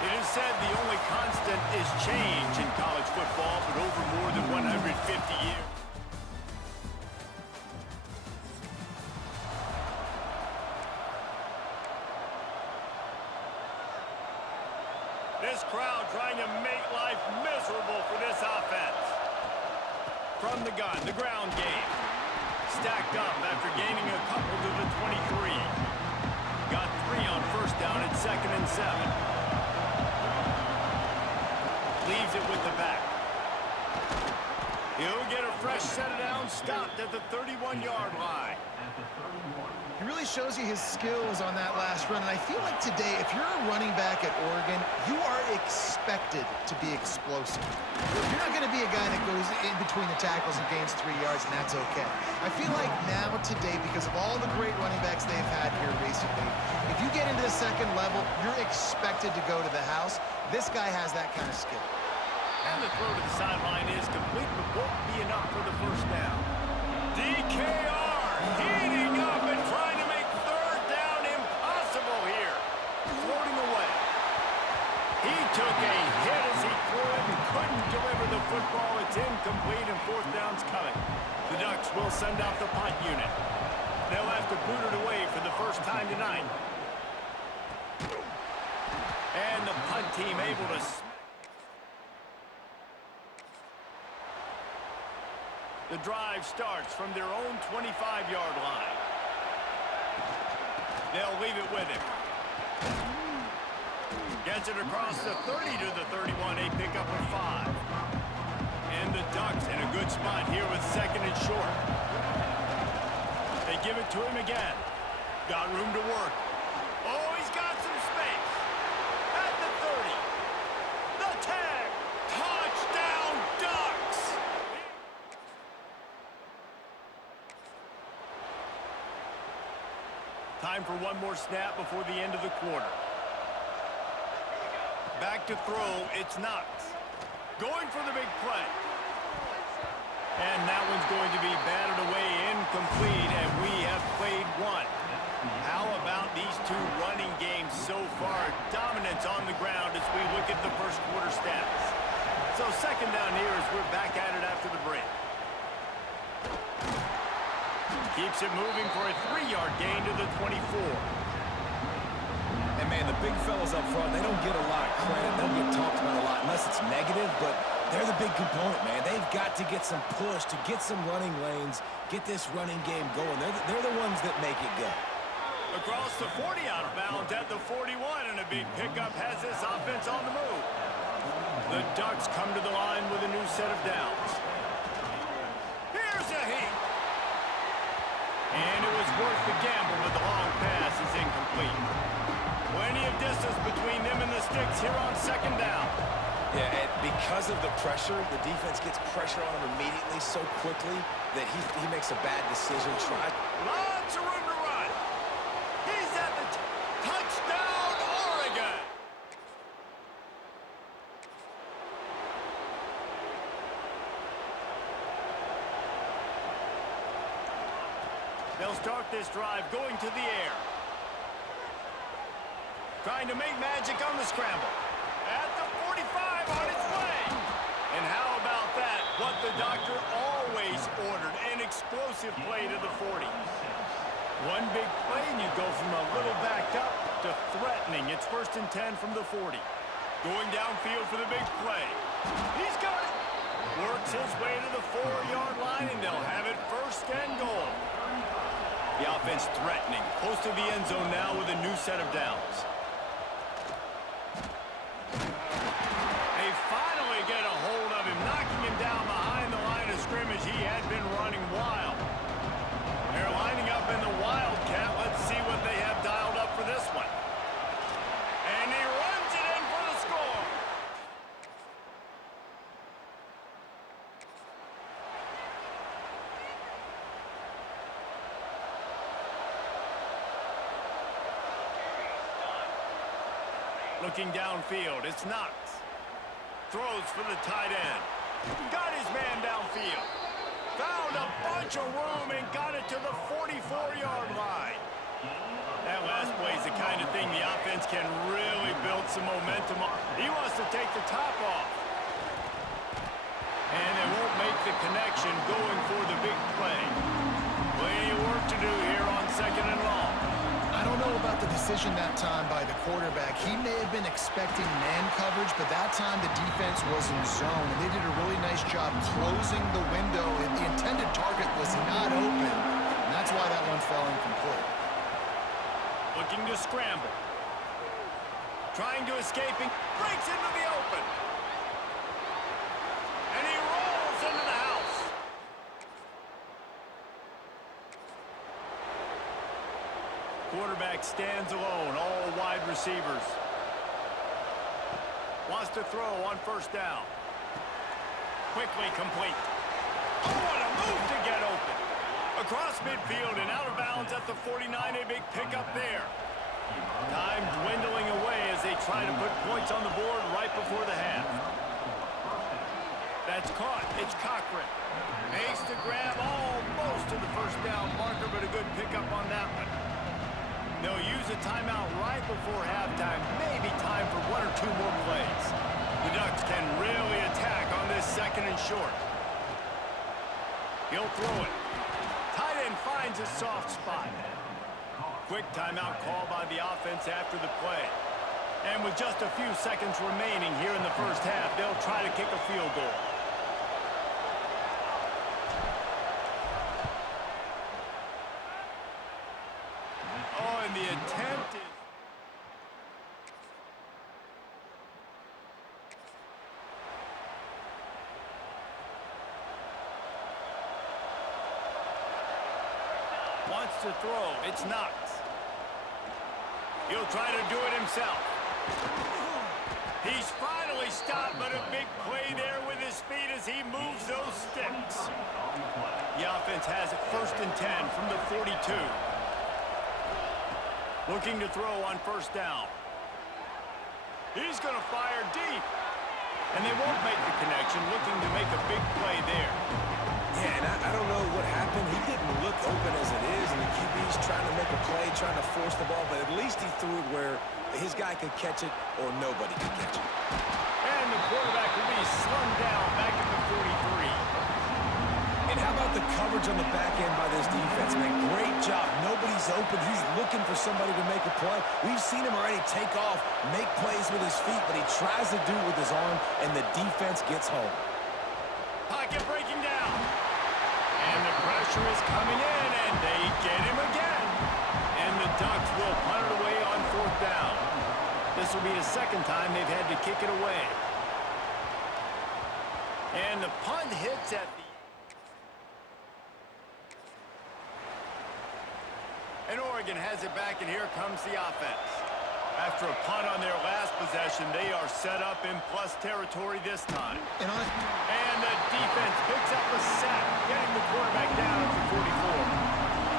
It is said the only constant is change in college football, but over more than 150 years. This crowd trying to make life miserable for this offense. From the gun, the ground game. Stacked up after gaining a couple to the 23. Got 3 on first down at 2nd and 7. Leaves it with the back. He'll get a fresh set of downs, stopped at the 31-yard line. He really shows you his skills on that last run, and I feel like today, if you're a running back at Oregon, you are expected to be explosive. You're not going to be a guy that goes in between the tackles and gains 3 yards, and that's okay. I feel like now today, because of all the great running backs they've had here recently, if you get into the second level, you're expected to go to the house. This guy has that kind of skill. And the throw to the sideline is complete, but won't be enough for the first down. DKR heating up and trying to make third down impossible here. Floating away. He took a hit as he threw it and couldn't deliver the football. It's incomplete and fourth down's coming. The Ducks will send out the punt unit. They'll have to boot it away for the first time tonight. And the punt team able to... The drive starts from their own 25-yard line. They'll leave it with him. Gets it across the 30 to the 31, a pickup of 5. And the Ducks in a good spot here with 2nd and short. They give it to him again. Got room to work. Oh, he's got some space. At the 30. The tag. Touchdown, Ducks. Time for one more snap before the end of the quarter. Back to throw, it's Knox. Going for the big play. And that one's going to be batted away incomplete, and we have played one. How about these two running games so far? Dominance on the ground as we look at the first quarter stats. So second down here as we're back at it after the break. Keeps it moving for a 3-yard gain to the 24. And, man, the big fellas up front, they don't get a lot of credit. They don't get talked about a lot unless it's negative, but they're the big component, man. They've got to get some push, to get some running lanes, get this running game going. They're the ones that make it go. Across the 40 out of bounds at the 41, and a big pickup has this offense on the move. The Ducks come to the line with a new set of downs. Here's a heat. And it was worth the gamble, but the long pass is incomplete. Plenty of distance between them and the sticks here on second down. Yeah, and because of the pressure, the defense gets pressure on him immediately so quickly that he makes a bad decision. Lots of room to run. He's at the touchdown, Oregon. They'll start this drive going to the air. Trying to make magic on the scramble. At the 45 on its way. And how about that? What the doctor always ordered. An explosive play to the 40. One big play and you go from a little backed up to threatening. It's 1st and 10 from the 40. Going downfield for the big play. He's got it. Works his way to the 4-yard line and they'll have it 1st and goal. The offense threatening. Close to the end zone now with a new set of downs. They finally get a hold of him, knocking him down behind the line of scrimmage. He had been running wild. They're lining up in the Wildcat. Let's see what they have dialed up for this one. And he runs it in for the score. Looking downfield, it's Knox. Throws for the tight end. Got his man downfield. Found a bunch of room and got it to the 44-yard line. That last play is the kind of thing the offense can really build some momentum on. He wants to take the top off. And they won't make the connection going for the big play. Plenty of work to do here on 2nd and long. I don't know about the decision that time by the quarterback. He may have been expecting man coverage, but that time the defense was in zone, and they did a really nice job closing the window, and the intended target was not open, and that's why that one fell incomplete. Looking to scramble. Trying to escape and breaks into the open. And he rolls into the house. Quarterback stands alone, all wide receivers. Wants to throw on 1st down. Quickly complete. Oh, what a move to get open. Across midfield and out of bounds at the 49, a big pickup there. Time dwindling away as they try to put points on the board right before the half. That's caught. It's Cochran. Makes the grab almost to the 1st down marker, but a good pickup on that one. They'll use a timeout right before halftime. Maybe time for 1 or 2 more plays. The Ducks can really attack on this 2nd and short. He'll throw it. Tight end finds a soft spot. Quick timeout call by the offense after the play. And with just a few seconds remaining here in the 1st half, they'll try to kick a field goal. Oh, and the attempt is... Wants to throw. It's Knox. He'll try to do it himself. He's finally stopped, but a big play there with his feet as he moves those sticks. The offense has it 1st and 10 from the 42. Looking to throw on 1st down. He's going to fire deep. And they won't make the connection, looking to make a big play there. Yeah, and I don't know what happened. He didn't look open as it is, and the QB's trying to make a play, trying to force the ball, but at least he threw it where his guy could catch it or nobody could catch it. And the quarterback will be slung down back at the 43. And how about the coverage on the back end by this defense, man? Great job. Nobody's open. He's looking for somebody to make a play. We've seen him already take off, make plays with his feet, but he tries to do it with his arm, and the defense gets home. Pocket breaking down. And the pressure is coming in, and they get him again. And the Ducks will punt it away on 4th down. This will be the 2nd time they've had to kick it away. And the punt hits at the... And Oregon has it back, and here comes the offense. After a punt on their last possession, they are set up in plus territory this time. And the defense picks up a sack, getting the quarterback down at the 44.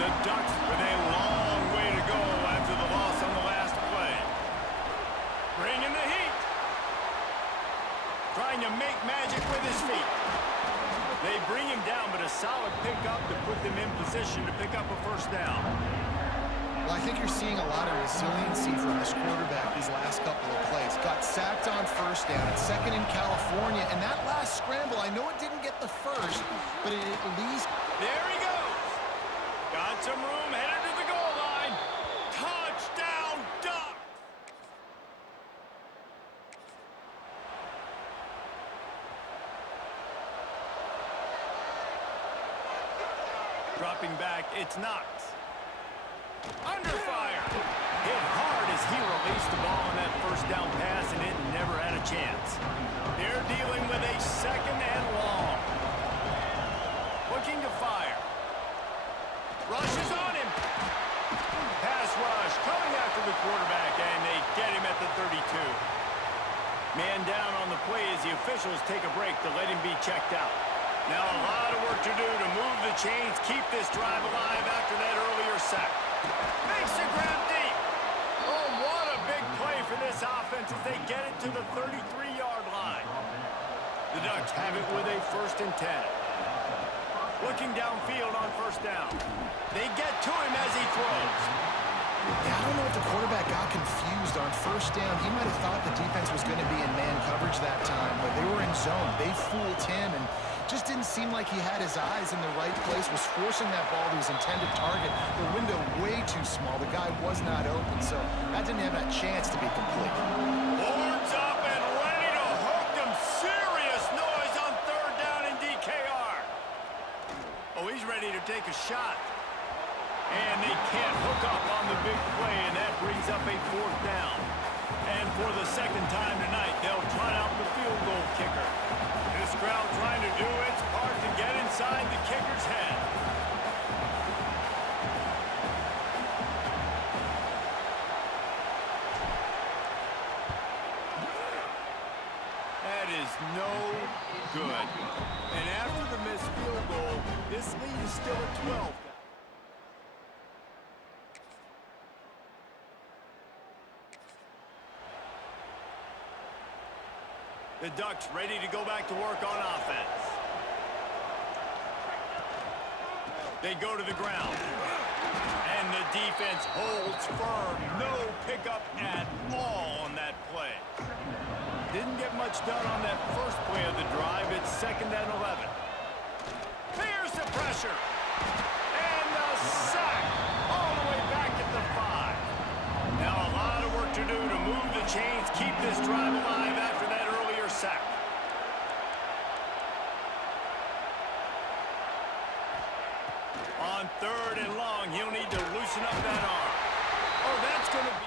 The Ducks with a long way to go after the loss on the last play. Bringing the heat. Trying to make magic with his feet. They bring him down, but a solid pickup to put them in position to pick up a 1st down. Well, I think you're seeing a lot of resiliency from this quarterback these last couple of plays. Got sacked on 1st down, it's 2nd in California, and that last scramble, I know it didn't get the 1st, but it at least... There he goes. Got some room, headed to the goal line. Touchdown, Ducks! Dropping back, it's Knox. Under fire. Hit hard as he released the ball on that 1st down pass, and it never had a chance. They're dealing with a 2nd and long. Looking to fire. Rush is on him. Pass rush coming after the quarterback, and they get him at the 32. Man down on the play as the officials take a break to let him be checked out. Now a lot of work to do to move the chains, keep this drive alive after that earlier sack. Makes the grab deep. Oh, what a big play for this offense as they get it to the 33-yard line. The Ducks have it with a 1st and 10. Looking downfield on 1st down. They get to him as he throws. Yeah, I don't know if the quarterback got confused on first down. He might have thought the defense was going to be in man coverage that time, but they were in zone. They fooled him and just didn't seem like he had his eyes in the right place, was forcing that ball to his intended target. The window way too small. The guy was not open, so that didn't have that chance to be complete. Horns up and ready to hook them. Serious noise on third down in DKR. Oh, he's ready to take a shot. And they can't hook up on the big play, and that brings up a fourth down. And for the second time tonight, they'll trot out the field goal kicker. This crowd trying to do its part to get inside the kicker's head. That is no good. And after the missed field goal, this lead is still at 12. The Ducks ready to go back to work on offense. They go to the ground. And the defense holds firm. No pickup at all on that play. Didn't get much done on that first play of the drive. It's 2nd and 11. Here's the pressure. And the sack. All the way back at the 5. Now a lot of work to do to move the chains, keep this drive alive after that earlier sack. On 3rd and long, he'll need to loosen up that arm. Oh, that's going to be...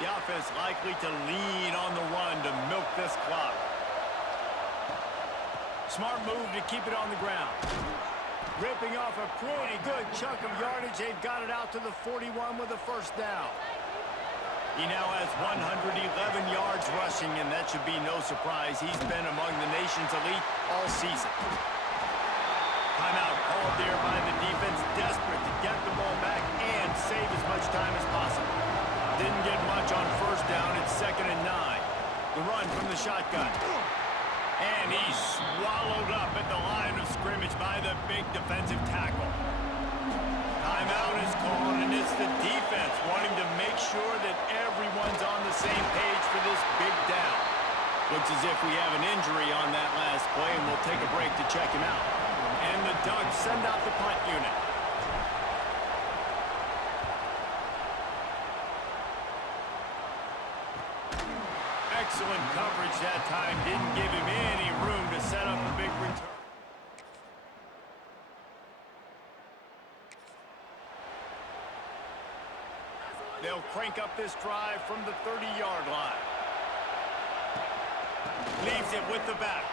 The offense likely to lean on the run to milk this clock. Smart move to keep it on the ground. Ripping off a pretty good chunk of yardage. They've got it out to the 41 with a first down. He now has 111 yards rushing, and that should be no surprise. He's been among the nation's elite all season. Timeout called there by the defense, desperate to get the ball back and save as much time as possible. Didn't get much on first down. It's 2nd and 9. The run from the shotgun. And he's swallowed up at the line of scrimmage by the big defensive tackle. Timeout is called, and it's the defense wanting to make sure that everyone's on the same page for this big down. Looks as if we have an injury on that last play, and we'll take a break to check him out. And the Ducks send out the punt unit. Excellent coverage that time. Didn't give him any room to set up a big return. They'll crank up this drive from the 30-yard line. Leaves it with the back.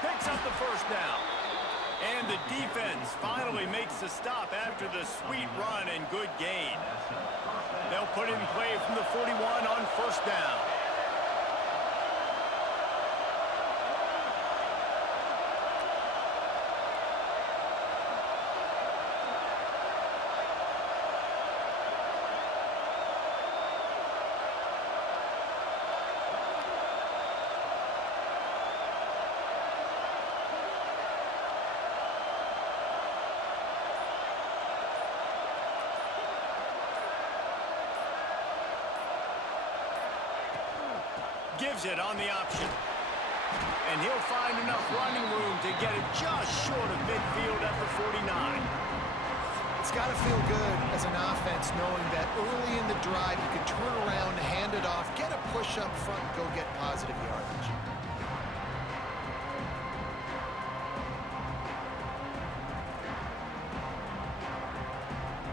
Picks up the first down. And the defense finally makes the stop after the sweet run and good gain. They'll put in play from the 41 on first down. Gives it on the option. And he'll find enough running room to get it just short of midfield at the 49. It's got to feel good as an offense knowing that early in the drive you can turn around, hand it off, get a push up front, and go get positive yardage.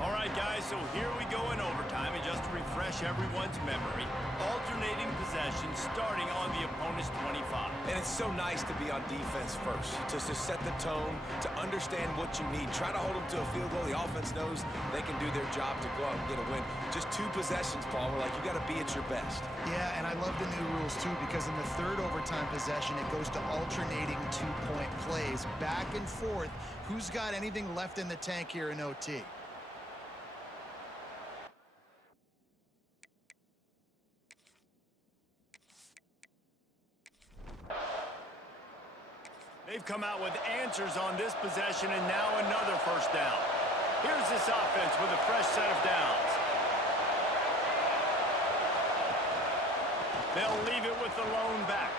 All right, guys, so here we go in overtime, and just to refresh everyone's memory, alternating possession starting on the opponent's 25. And it's so nice to be on defense first, just to set the tone, to understand what you need. Try to hold them to a field goal. The offense knows they can do their job to go out and get a win. Just 2 possessions, Paul. We're like, you got to be at your best. Yeah, and I love the new rules, too, because in the 3rd overtime possession, it goes to alternating 2-point plays, back and forth. Who's got anything left in the tank here in OT? They've come out with answers on this possession, and now another first down. Here's this offense with a fresh set of downs. They'll leave it with the lone back.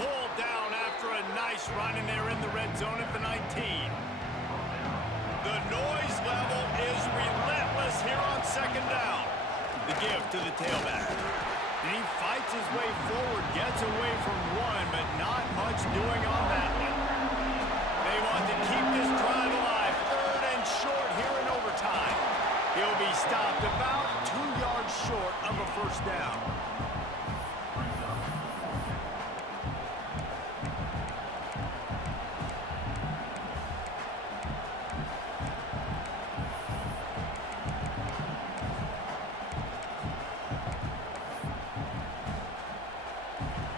Pulled down after a nice run, and they're in the red zone at the 19. The noise level is relentless here on second down. The give to the tailback. And he fights his way forward, gets away from one, but not much doing on that one. They want to keep this drive alive. Third and short here in overtime. He'll be stopped about 2 yards short of a first down.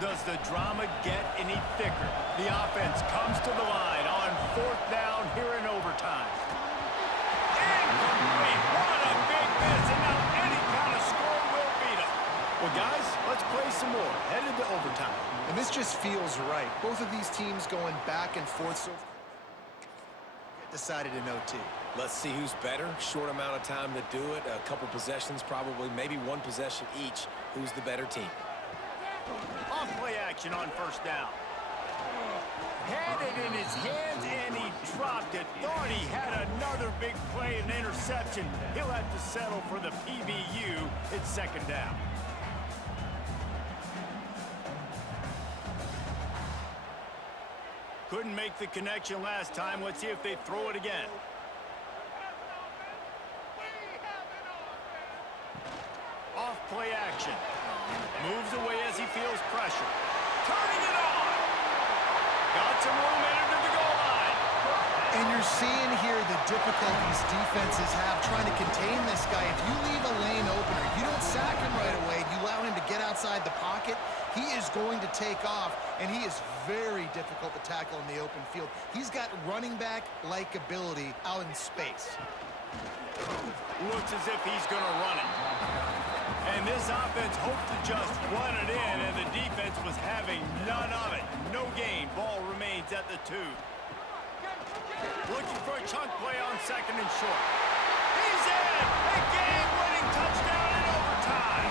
Does the drama get any thicker? The offense comes to the line on fourth down here in overtime. Incomplete! What a big miss, and now any kind of score will beat them. Well, guys, let's play some more. Headed to overtime. And this just feels right. Both of these teams going back and forth. So decided in OT. Let's see who's better. Short amount of time to do it. A couple possessions probably, maybe one possession each. Who's the better team? Off-play action on first down. Had it in his hands, and he dropped it. Thought he had another big play, an interception. He'll have to settle for the PBU. It's second down. Couldn't make the connection last time. Let's see if they throw it again. Off-play action. Moves away as he feels pressure. Turning it on. Got some room into the goal line. And you're seeing here the difficulties defenses have trying to contain this guy. If you leave a lane open or you don't sack him right away, you allow him to get outside the pocket, he is going to take off, and he is very difficult to tackle in the open field. He's got running back-like ability out in space. Looks as if he's going to run it. And this offense hoped to just run it in, and the defense was having none of it. No gain. Ball remains at the 2. Looking for a chunk play on second and short. He's in! A game-winning touchdown in overtime.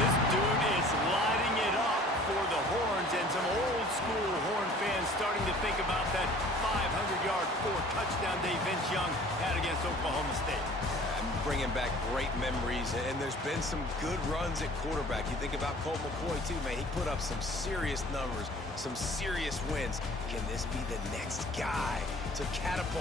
This dude is lighting it up for the Horns, and some old-school Horn fans starting to think about that 500-yard, 4-touchdown day Vince Young had against Oklahoma State. Bringing back great memories, and there's been some good runs at quarterback. You think about Colt McCoy, too, man. He put up some serious numbers, some serious wins. Can this be the next guy to catapult